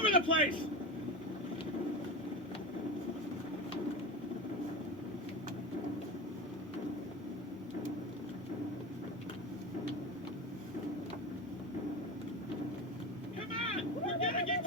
over the place! Come on! We're gonna get...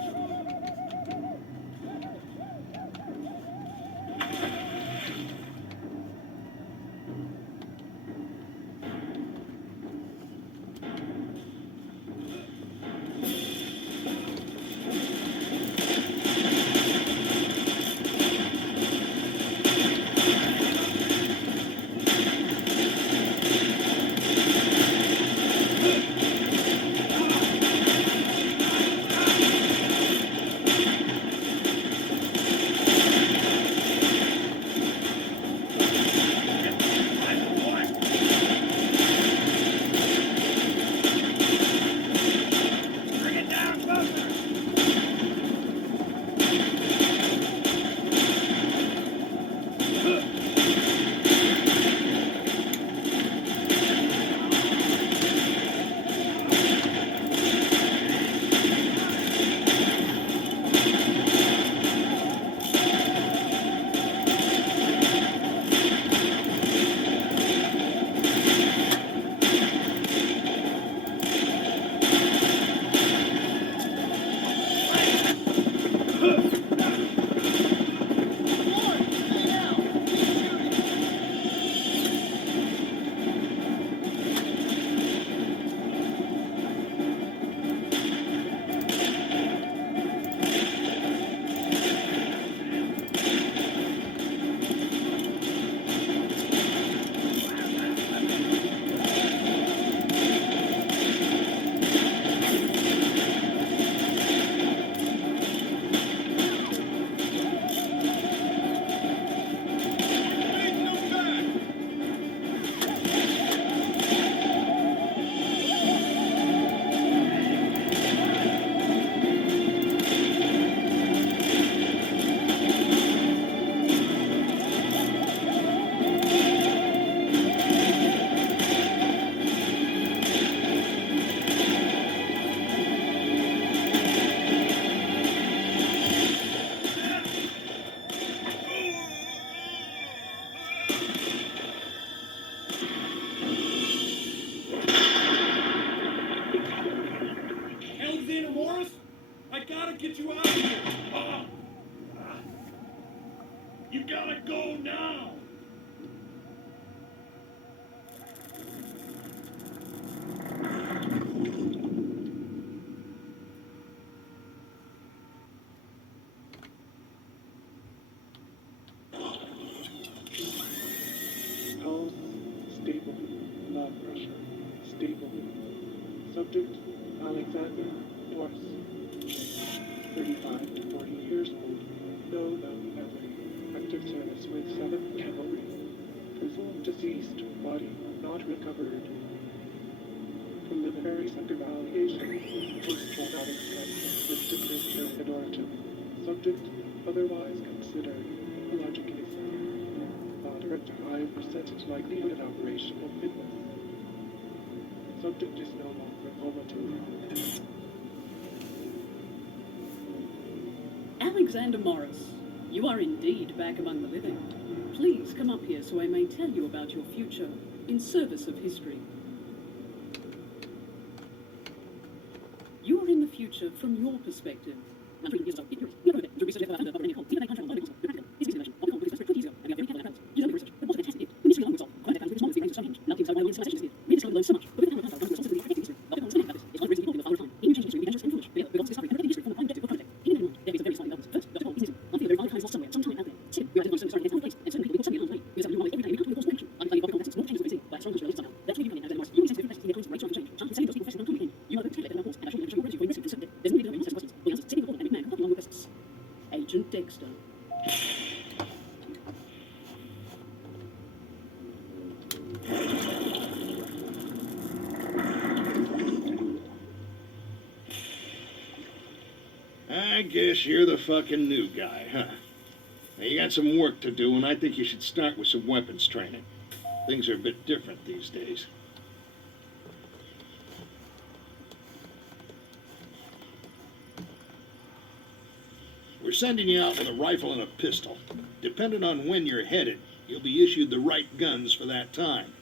Get you out of here! You gotta go now! Pulse, stable. Blood pressure, stable. Subject, Alexander Norris. 35 to 40 years old, no known family, active service with 7th Cavalry, presumed deceased, body not recovered. Preliminary evaluation, post-traumatic stress with different aortum. Subject otherwise considered logically sound. Moderate to high percentage likelihood of operational fitness. Subject is no longer comatose. Alexander Morris, you are indeed back among the living. Please come up here so I may tell you about your future in service of history. You are in the future from your perspective. Agent Dexter. I guess you're the fucking new guy, huh? Now, you got some work to do, and I think you should start with some weapons training. Things are a bit different these days. sending you out with a rifle and a pistol. Depending on when you're headed, you'll be issued the right guns for that time.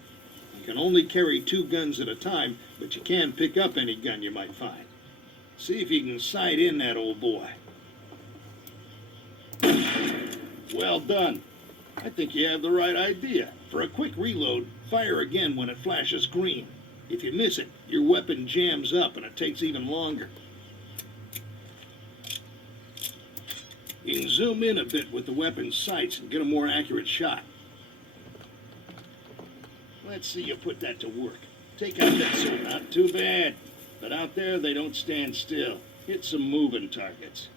You can only carry 2 guns at a time, but you can pick up any gun you might find. See if you can sight in that old boy. Well done. I think you have the right idea. For a quick reload, fire again when it flashes green. If you miss it, your weapon jams up and it takes even longer. You can zoom in a bit with the weapon's sights and get a more accurate shot. Let's see you put that to work. Take out that sword. Not too bad. But out there, they don't stand still. Hit some moving targets.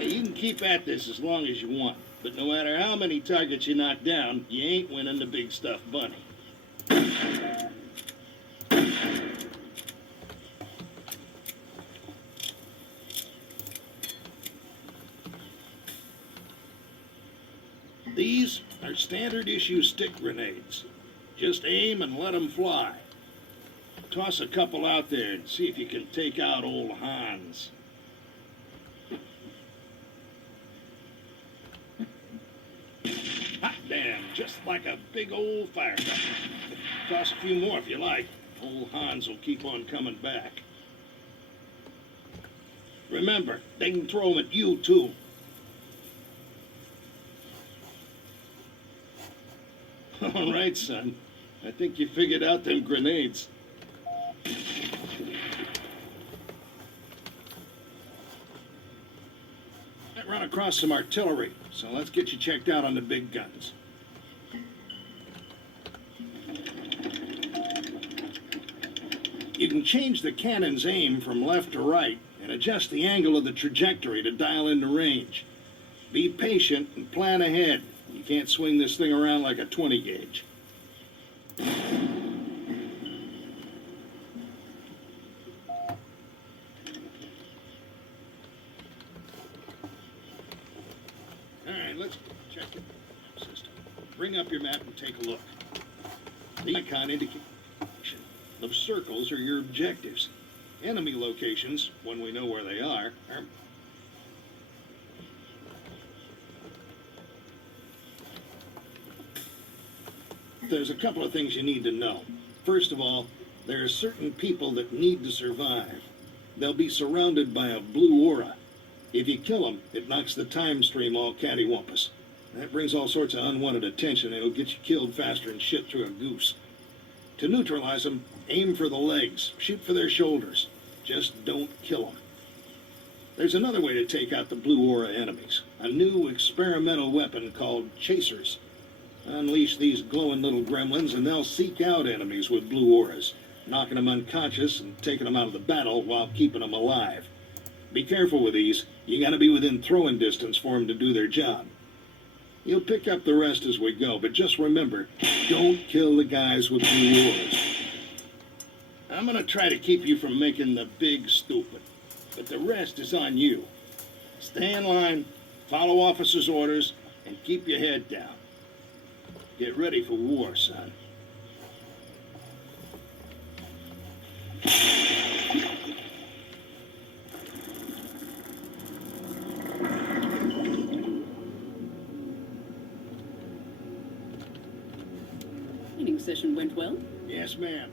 You can keep at this as long as you want, but no matter how many targets you knock down, you ain't winning the big stuffed bunny. These are standard issue stick grenades. Just aim and let them fly. Toss a couple out there and see if you can take out old Hans. Hot damn, just like a big old firecracker. Toss a few more if you like. Old Hans will keep on coming back. Remember, they can throw them at you too. All right, son. I think you figured out them grenades. I run across some artillery, so let's get you checked out on the big guns. You can change the cannon's aim from left to right and adjust the angle of the trajectory to dial in the range. Be patient and plan ahead. You can't swing this thing around like a 20 gauge. All right, let's check the system. Bring up your map and take a look. The icon indication. The circles are your objectives. Enemy locations, when we know where they are There's a couple of things you need to know. First of all, there are certain people that need to survive. They'll be surrounded by a blue aura. If you kill them, it knocks the time stream all cattywampus. That brings all sorts of unwanted attention. It'll get you killed faster than shit through a goose. To neutralize them, aim for the legs. Shoot for their shoulders. Just don't kill them. There's another way to take out the blue aura enemies. A new experimental weapon called chasers. Unleash these glowing little gremlins and they'll seek out enemies with blue auras, knocking them unconscious and taking them out of the battle while keeping them alive. Be careful with these. You gotta be within throwing distance for them to do their job. You'll pick up the rest as we go, but just remember, don't kill the guys with blue auras. I'm gonna try to keep you from making the big stupid, but the rest is on you. Stay in line, follow officers' orders, and keep your head down. Get ready for war, son. Training session went well? Yes, ma'am.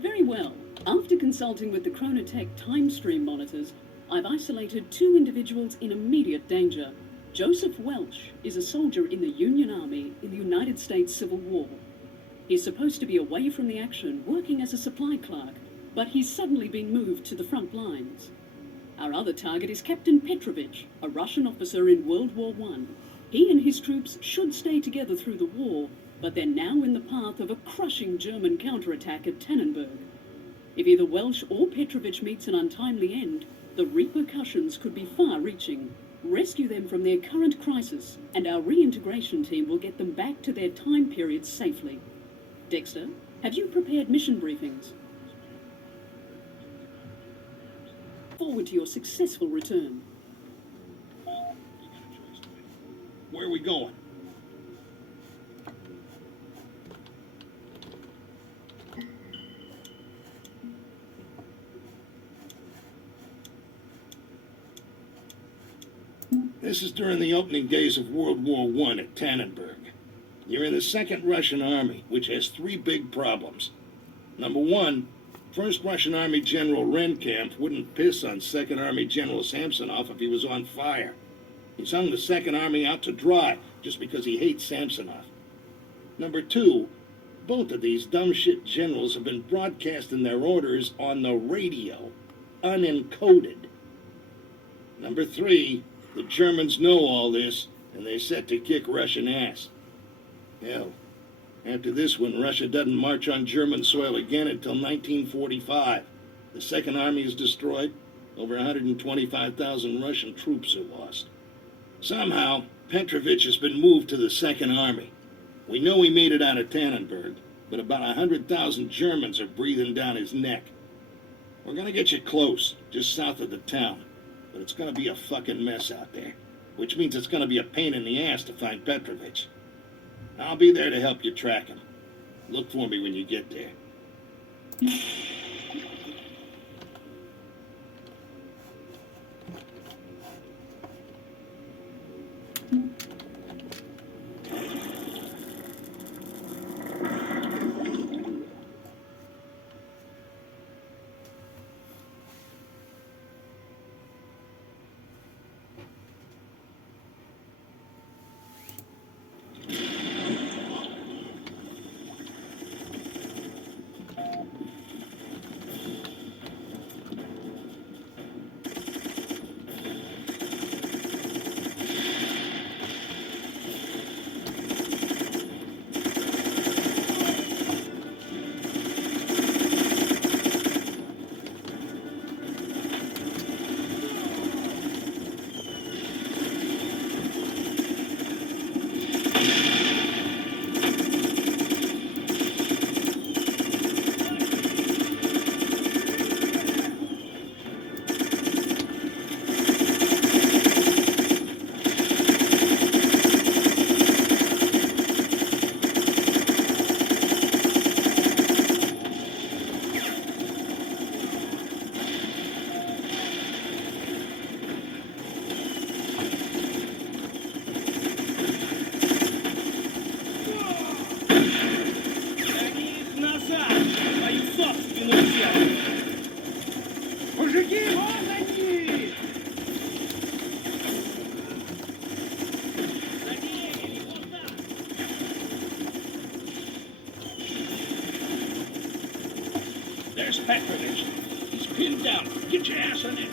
Very well. After consulting with the Chronotech time stream monitors, I've isolated 2 individuals in immediate danger. Joseph Welch is a soldier in the Union Army in the United States Civil War. He's supposed to be away from the action, working as a supply clerk, but he's suddenly been moved to the front lines. Our other target is Captain Petrovich, a Russian officer in World War I. He and his troops should stay together through the war, but they're now in the path of a crushing German counterattack at Tannenberg. If either Welch or Petrovich meets an untimely end, the repercussions could be far-reaching. Rescue them from their current crisis, and our reintegration team will get them back to their time period safely. Dexter, have you prepared mission briefings? forward to your successful return. Well, you got a choice to make. Where are we going? This is during the opening days of World War I at Tannenberg. You're in the Second Russian Army, which has three big problems. Number one, First Russian Army General Renkamp wouldn't piss on Second Army General Samsonov if he was on fire. He's hung the Second Army out to dry just because he hates Samsonov. Number two, both of these dumb shit generals have been broadcasting their orders on the radio, unencoded. Number three, the Germans know all this, and they're set to kick Russian ass. Hell, after this one, Russia doesn't march on German soil again until 1945. The Second Army is destroyed. Over 125,000 Russian troops are lost. Somehow, Petrovich has been moved to the Second Army. We know he made it out of Tannenberg, but about 100,000 Germans are breathing down his neck. We're gonna get you close, just south of the town. But it's gonna be a fucking mess out there, which means it's gonna be a pain in the ass to find Petrovich. I'll be there to help you track him. Look for me when you get there. There's Petrovich. He's pinned down. Get your ass on it.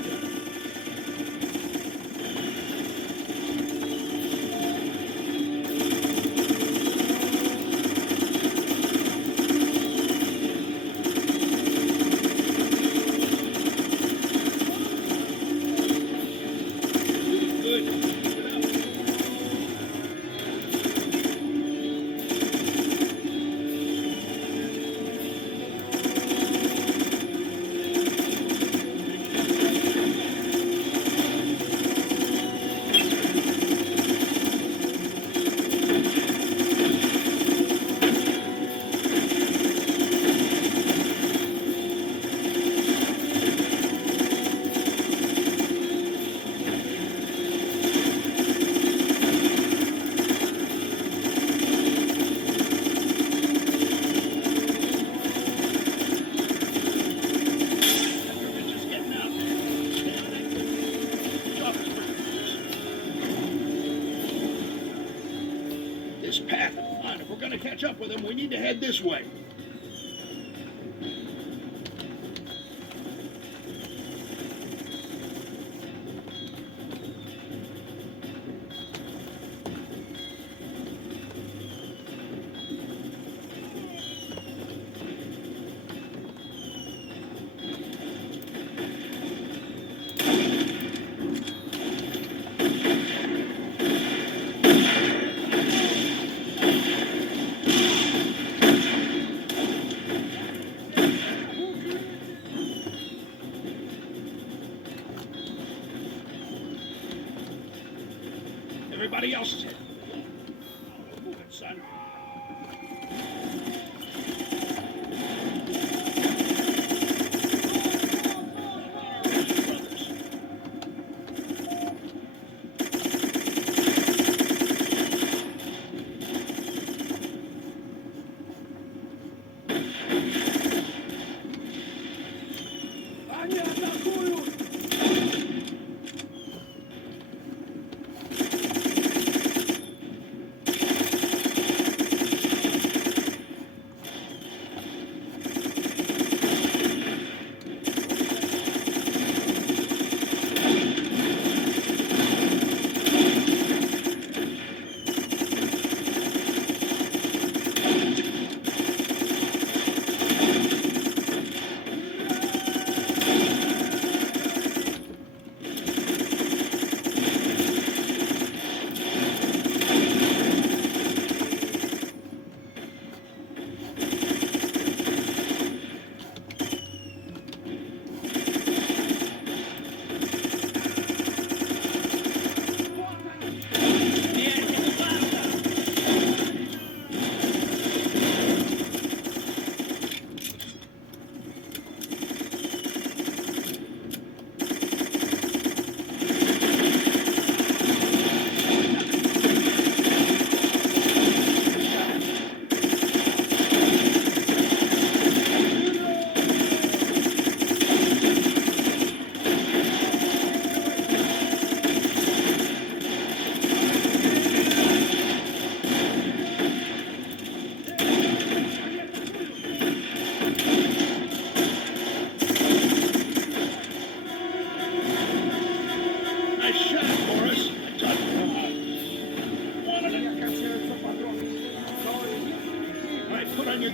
This path is fine. If we're going to catch up with him, we need to head this way. Everybody else is hit. Move it, son.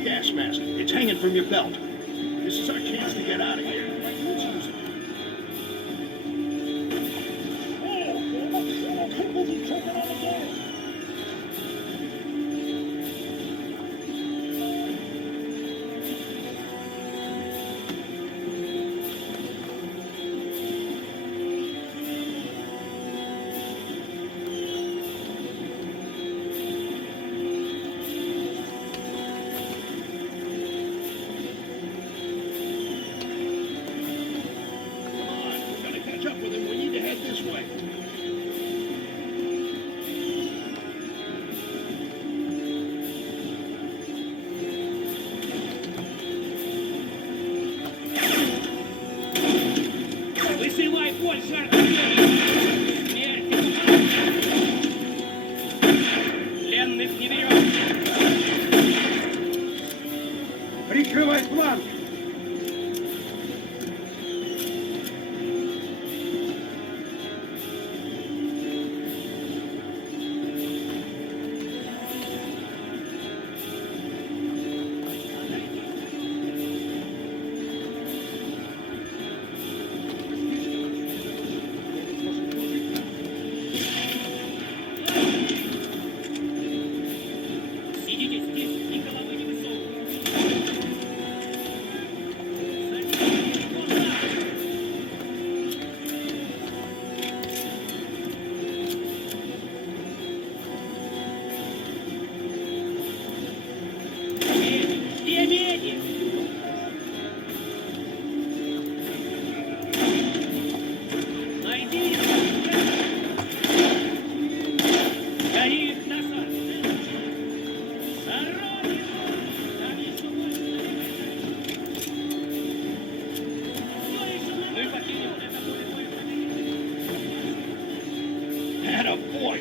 Gas mask. It's hanging from your belt. This is our chance to get out of here. Let's use it. Прикрывай фланг!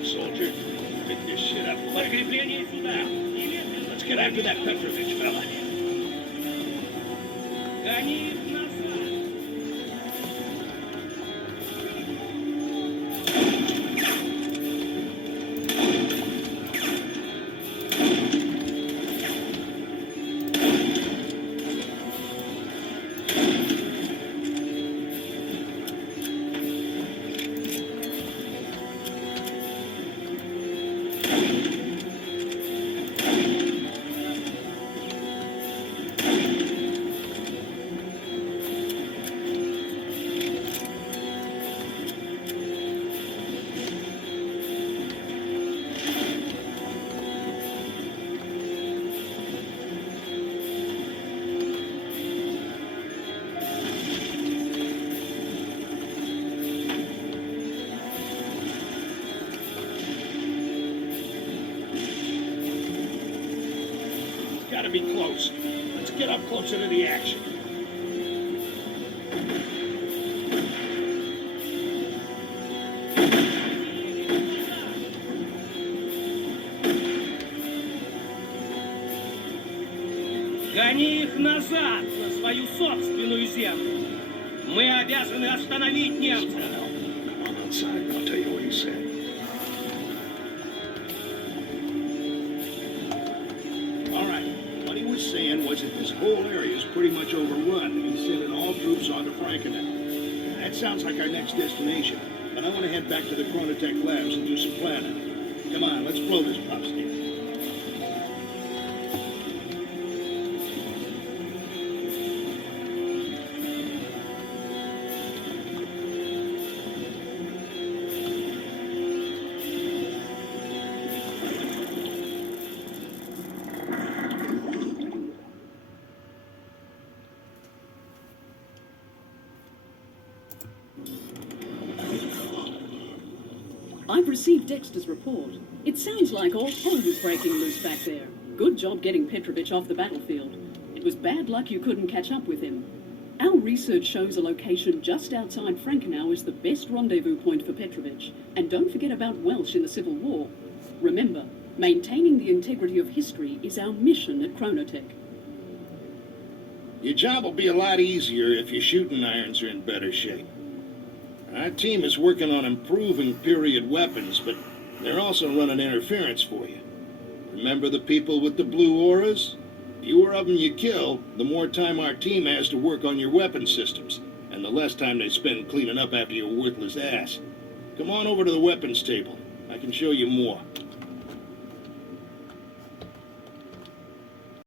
Soldier, pick this shit up quick. Let's get after that Petrovich fella. be close. Let's get up closer to the action. Гони их назад, на свою собственную землю. Мы обязаны остановить немцев. Come on outside and I'll tell you what he said. All right. What he was saying was that this whole area is pretty much overrun, and he's sending all troops on to Frankenau. That sounds like our next destination, but I want to head back to the Chronotech labs and do some planning. Come on, let's blow this pup stick. I've received Dexter's report. It sounds like all hell was breaking loose back there. Good job getting Petrovich off the battlefield. It was bad luck you couldn't catch up with him. Our research shows a location just outside Frankenau is the best rendezvous point for Petrovich. And don't forget about Welsh in the Civil War. Remember, maintaining the integrity of history is our mission at Chronotech. Your job will be a lot easier if your shooting irons are in better shape. Our team is working on improving period weapons, but they're also running interference for you. Remember the people with the blue auras? Fewer of them you kill, the more time our team has to work on your weapon systems, and the less time they spend cleaning up after your worthless ass. Come on over to the weapons table. I can show you more.